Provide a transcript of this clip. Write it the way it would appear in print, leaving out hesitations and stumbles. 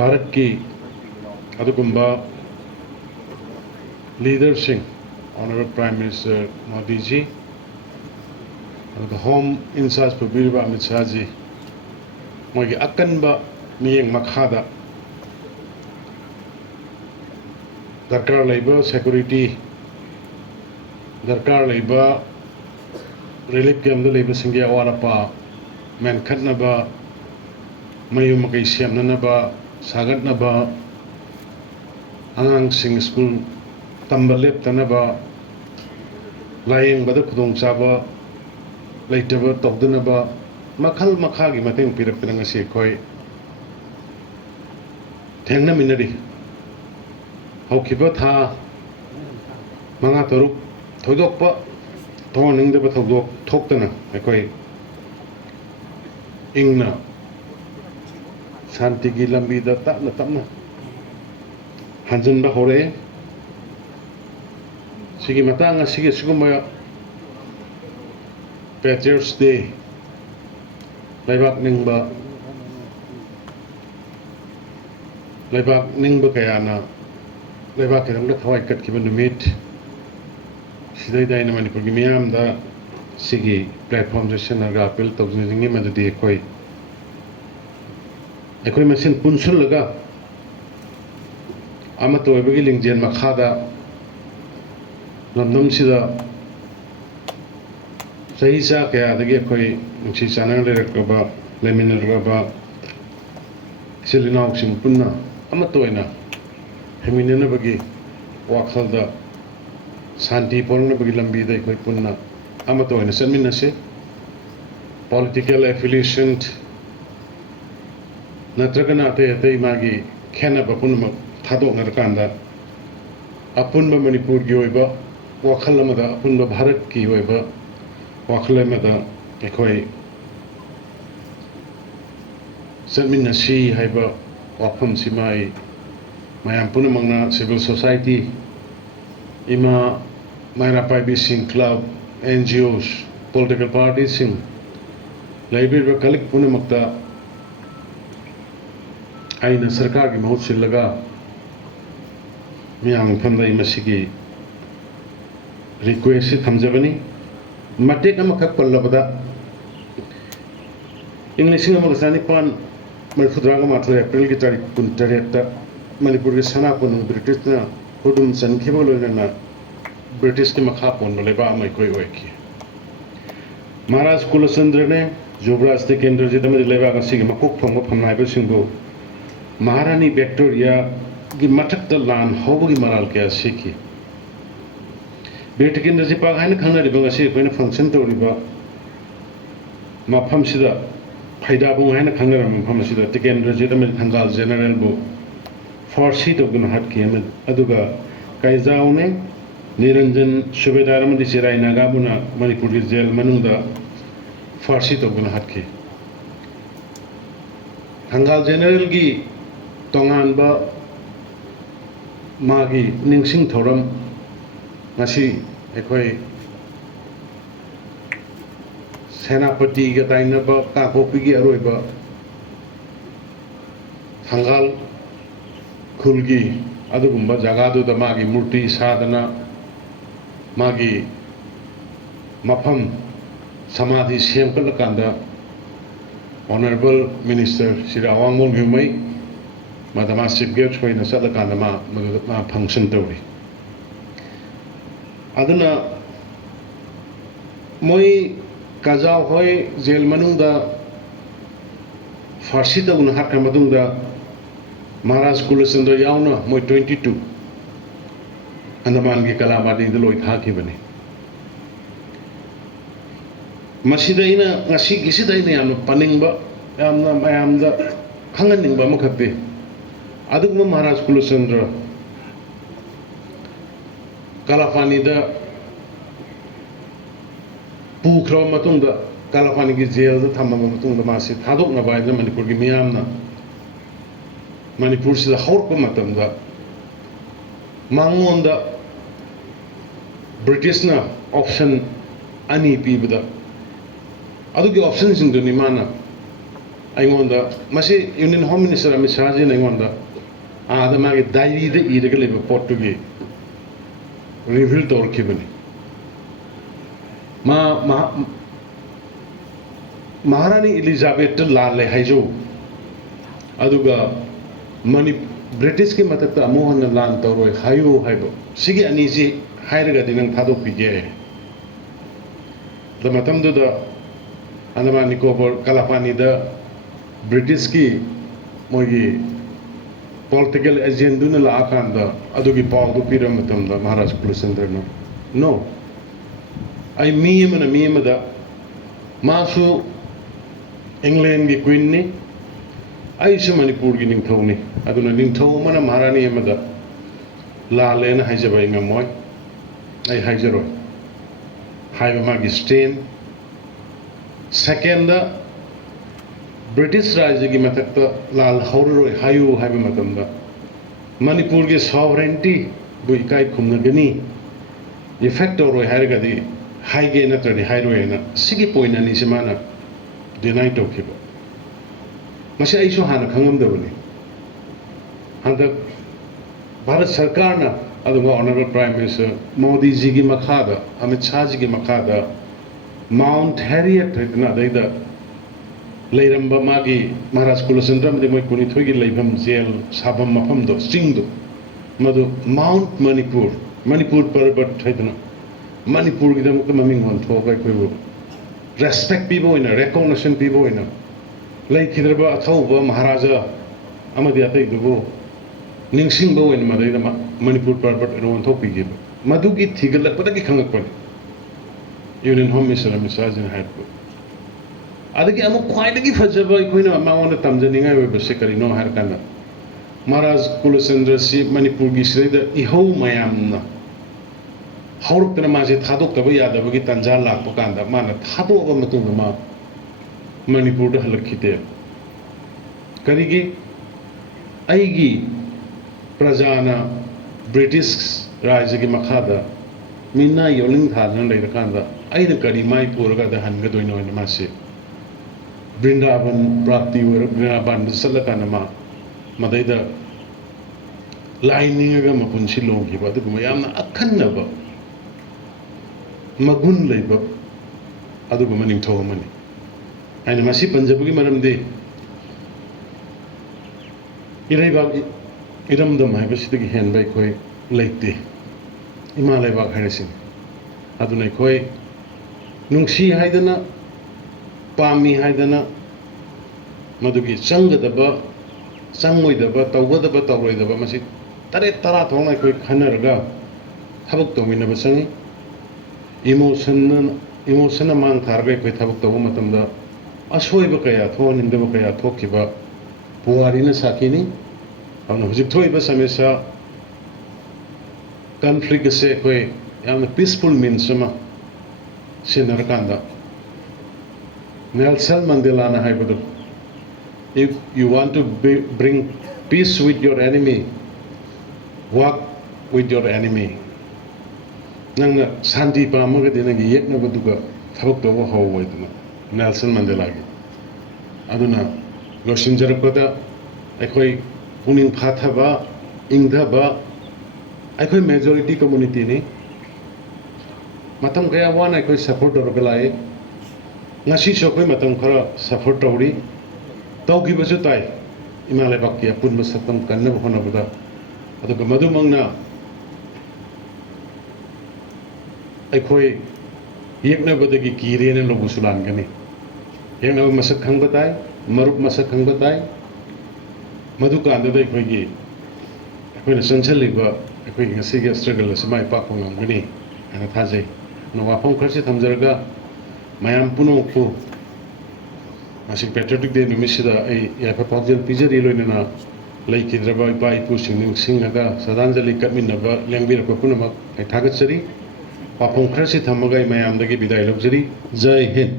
भारत की अदुगुम्बा लीडरसिंग honourable prime minister Modi ji home in charge पुबीरबा Amit Shah ji मोगी अकनबा मियेंग मखादा दरकार लेबा सिक्योरिटी दरकार लेबा रिलीफ कैम्प लेबा सिंगे अवारपा मेनखतनबा मयूम मकई सेमननबा सागतनबा आंगांसिंग school तंबा लेप्तनबा लायेंबदा खुदोंचाबा लेटबा तौदनबा मखल मखागी मतेंग पिरक्तना ngasi khoi thengna minari haukiba tha manga taruk thoidokpa thoningdaba thodok thoktana ekhoi ingna shanti gi lambi da tapna tapna hanjinba hore sigi matanga sigi suguma Patriots Day Laibak Ningba Kayana Laibak Kerangda Thawai Kat Kiba Numit Sidai Daina Manipur Gimiam da Sigi platform session Naga Appeal Tawzingi Madadi Ekoi Masin Punsul Laga Amato Ebagi Lingjian Makhada Namnam Sida सही सा क्या आदि कोई उसी channel ले रखा lamin रखा सिलिनाउ सिंपुना अमतोयना हेमिनना बगी वाखल दा शांति पोरना बगी लंबी दा कोई पुन्ना अमतोयना समिना से पॉलिटिकल एफिलिएशन नत्रगना ते मागी खेना बपुन थादोक नरकांदा अपुन मणिपुर की ओइबा वाखल मदा अपुन भारत की ओइबा वाखले में दा एकोई समिनसी हाइबा वाफम सिमाई मायाम पुनमंगना सिविल सोसाइटी इमा मायरा पाइबी सिंह क्लब NGOs पॉलिटिकल पार्टी सिंह लाइब्रेरी व कलिक पुनमक्ता आइना सरकार की महूत से लगा मियांग फंदा इमसी की request थमजबनी Matik nama kak pallabada English nga magasani pan Malfudraga matla April ki tarik kun tarikta Manipur ki sana kun British na hudum sankhiba lo na British ki makha pon baleba amai koi oiki Maharaj Kulasandra ne Jubraj te kendra jita mari leba ka sigi makuk thongba phamnai ba singbo Maharani Victoria ki matak ta lan hobo ki maral kya sikhi बेट केंद्र से पागाइन खाना रिबंग से कोई function तो रिबा माफम सिदा फायदा बुंग है ना खाना माफम सिदा टिकेंद्र से तमिल थंगाल जनरल बो फारसी तो गुन हाट किया में अदुगा काइजाओ ने निरंजन सुबेदार मंदी सिराई नागाबुना मणिपुर की जेल मनुंदा फारसी तो गुन हाट की थंगाल जनरल की तोंगान बा मागी निंगसिंग theorem ngasi ekoi senapati ga taina ba ka kopi gi aroi ba thangal khulgi adugumba jaga du da magi murti sadana magi mafam samadhi semkal kanda honorable minister Sri Awangmol Gyumai madama chief guest hoina sadakanda ma function tawri aduna moi kazao hoi jail manungda farsi da una hakka madungda Maharaj Kulasandra yauna moi 22 andaman gi kalamadi de loi thaki bani masida ina ngasi gisida ina yamna paningba yamna mayamda khanganingba makhatte adugma Maharaj Kulasandra Kalafani da pukhra matungda Kalafani ki jail da thamma matungda masi thadok na bai da Manipur ki miyam na Manipur sida haurpa matamda mangon da British na option ani pibda adugi option sing duni mana ꯑꯩꯉꯣꯟꯗ ꯃꯁꯤ union home minister Amit ꯁꯥꯍꯖꯤꯅ ꯑꯩꯉꯣꯟꯗ आदा मागे डायरीदा इरगा लेबा पोर्टुगी reveal तौरखिबनी महारानी Elizabeth लाले हाइजो अदुगा money British की मतकता अमोहन लान तौरोय हायो हाइबो सिगी अनीजी हाइरगा दिनंग थादो पिगे द मतमदुदा अंडमान निकोबार कलापानीदा ब्रिटिश की मोगी political agenda na laakanda adugi pawdu piram matamda Maharaj Kulasendra no ai miyama da masu England gi queen ni ai su Manipur gi ningthau ni aduna ningthau mana Maharani amada la lena haijabai ngamoy ai haijaro haiba magi stain second British Raj की मतक लाल हौररोय Hayu HYBE मतमदा Manipur के sovereignty बु इकाई खुमनगनी effect तौरोय हाइरगदी हाइगे नत्रदि हाइरोयना सिगी point अनि सिमाना deny तौखिबो मसे आइसु हाना खंगमदबनी हंद भारत सरकार ना अदुगा honourable prime minister Modi ji की मखादा अमित शाह जी की मखादा माउंट हैरियट ना दैदा लेरंबा मागी महाराज कुलचंद्र मदि मोय कुनिथोय गी लेभम जेल साबम मफम दो सिंग दो मदु माउंट मणिपुर पर्वत थाइदना मणिपुर गी दम ममिंग होन थोबाय कोइबो रेस्पेक्ट पीबो इन रिकॉग्निशन पीबो इन लेखिद्रबा अथौबा महाराजा अमदि अतै दुबो निंगसिंगबो इन मदैदा मणिपुर पर्वत रोन थोपिगे मदुगी थिगलपदगी खंगकपनि यूनियन होम मिनिस्टर मिसाजिन हाइटबो अदगी अमु ख्वाइदगी फजबा इखोइना मावना तमजनिंगाय वेबसे करिनो हार काना महाराज कुलचंद्र सि मणिपुर गी सिदा इहौ मयामना हौरक्तना मासे थादोक्तबा यादबगी तंजा लाकपा कांदा माना थादोबा मतुंगा मा मणिपुर द हलखिते करिगी आइगी प्रजाना ब्रिटिश राज्य की मखादा मिना योलिंग थादन लेरकांदा आइना करी माइ पुरगा द हनगदोइनो इन मासे वृंदावन प्राप्ति वृंदावन सलकानमा मदैदा लाइनिंगा मपुनसी लोंगिबा अदुगुम यामना अखन्नबा मगुन लेबा अदुगुम निंगथौमनि आइना मासी पंजाबगी मरमदे इरैबा इरमदम हाइबसिदगी हेनबाय खोय लेते इमा लेबा हाइरसिन अदुनै खोय नुंसी हाइदना पामी हाइदना मदुगी चंगदबा चंगोइदबा तौगदबा तौरोइदबा मसी तरे तरा थोंना कोइ खनरगा थबक तौमिनबा संगी इमोशन मांग थारगे कोइ थबक तौबा मतमदा असोइबा कया थोनिंदबा कया थोकिबा पुवारिना साकिनी अन हुजिक थोइबा समेसा कॉन्फ्लिक्ट से कोइ याम पीसफुल मीन्स मा सिनरकांदा Nelson Mandela na haibado if you want to bring peace with your enemy work with your enemy nang santi pa amaga dinagi yekna baduga thabak tawa hawaidna Nelson Mandela gi aduna losinjarapata akhoi puning phathaba ingdaba akhoi majority community ni matam kaya wan akhoi support dorgalai ngasi sokoi matam khara support tawri tawgi basu tai imalai bakya punma satam kanna bhona buda aduga madumangna akhoi yekna badagi kirena lobusulan gani yekna masak khang batai marup masak khang batai madu kanda dai khoi gi akhoi na sanchaliba akhoi ngasi ge struggle samai pa khongam gani ana thajai no wafong kharsi thamjaraga mayam puno ko asik patriotic day numisida ai ya pa pajel pijari loina laikidraba pai pu singnaga sadanjali katminaba lengbir ko punama ai thagatsari papong kharsi thamagai mayam dagi bidai lobjari jai hind